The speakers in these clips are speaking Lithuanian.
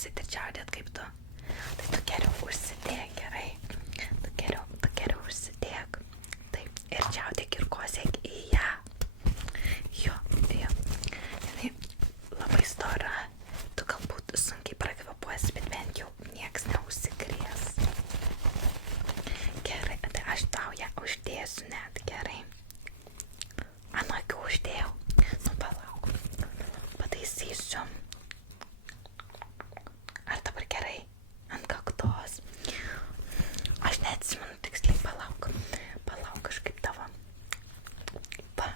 kosėt ir čiaudėt kaip tu. Tai tu geriau užsidėk, gerai. Tu geriau užsidėk. Taip, ir čiaudėk ir kosėk į ją. Jo. Jinai labai stora. Tu galbūt sunkiai prakvėpuosi, bet bent jau nieks neužsikrės. Gerai, tai aš tau ją uždėsiu net, gerai. Ant akių uždėjau. Nu, palauk. Pataisysiu. Ar dabar gerai? Ant kaktos. Aš neatsimenu tiksliai, palauk, kažkaip tavo. Va.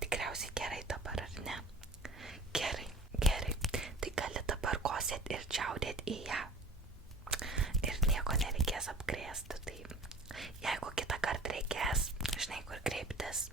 Tikriausiai gerai dabar, ar ne? Gerai. Tai gali dabar kosėt ir čiaudėt į ją. Ir nieko nereikės apkrėsti. Tai jeigu kitą kartą reikės, žinai, kur kreiptis.